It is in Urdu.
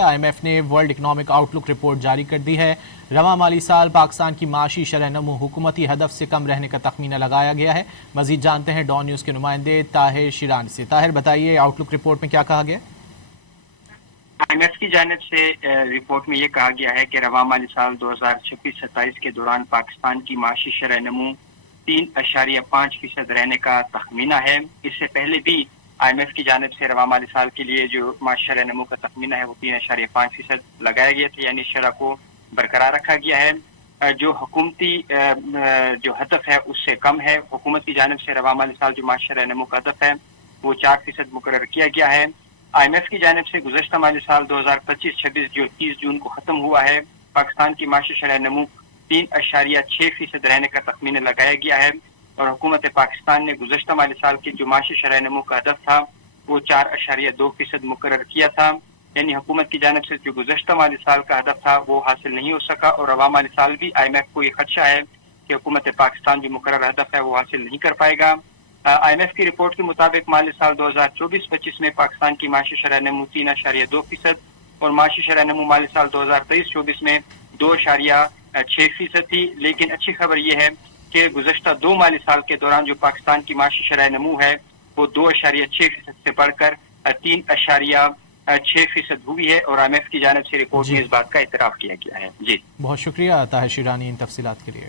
IMF نے ورلڈ اکنامک آؤٹ لک رپورٹ جاری کر دی ہے۔ رواں مالی سال پاکستان کی معاشی شرح نمو حکومتی ہدف سے کم رہنے کا تخمینہ لگایا گیا ہے۔ مزید جانتے ہیں ڈان نیوز کے نمائندے طاہر شیرانی سے۔ طاہر بتائیے آؤٹ لک رپورٹ میں کیا کہا گیا؟ IMF کی جانب سے رپورٹ میں یہ کہا گیا ہے کہ رواں مالی سال 2026-27 کے دوران پاکستان کی معاشی شرح نمو 3.5% رہنے کا تخمینہ ہے۔ اس سے پہلے بھی IMF کی جانب سے رواں مالی سال کے لیے جو معاشی شرح نمو کا تخمینہ ہے وہ 3.5% لگایا گیا تھا، یعنی شرح کو برقرار رکھا گیا ہے۔ جو حکومتی جو ہدف ہے اس سے کم ہے۔ حکومت کی جانب سے رواں مالی سال جو معاشی شرح نمو کا ہدف ہے وہ 4% مقرر کیا گیا ہے۔ IMF کی جانب سے گزشتہ مالی سال 2025-26 جو 30 جون کو ختم ہوا ہے، پاکستان کی معاشی شرح نمو 3.6% رہنے کا تخمینہ لگایا گیا ہے، اور حکومت پاکستان نے گزشتہ مالی سال کی جو معاشی شرح نمو کا ہدف تھا وہ 4.2% مقرر کیا تھا، یعنی حکومت کی جانب سے جو گزشتہ مالی سال کا ہدف تھا وہ حاصل نہیں ہو سکا، اور رواں مالی سال بھی IMF کو یہ خدشہ ہے کہ حکومت پاکستان جو مقرر ہدف ہے وہ حاصل نہیں کر پائے گا۔ IMF کی رپورٹ کے مطابق مالی سال 2024-25 میں پاکستان کی معاشی شرح نمو 3.2% اور معاشی شرح نمو مالی سال 2023-24 میں 2.6% تھی، لیکن اچھی خبر یہ ہے کہ گزشتہ 2 مالی سال کے دوران جو پاکستان کی معاشی شرح نمو ہے وہ 2.6% سے بڑھ کر 3.6% ہوئی ہے، اور IMF کی جانب سے رپورٹ میں اس بات کا اعتراف کیا گیا ہے۔ جی بہت شکریہ طاہر شیرانی ان تفصیلات کے لیے۔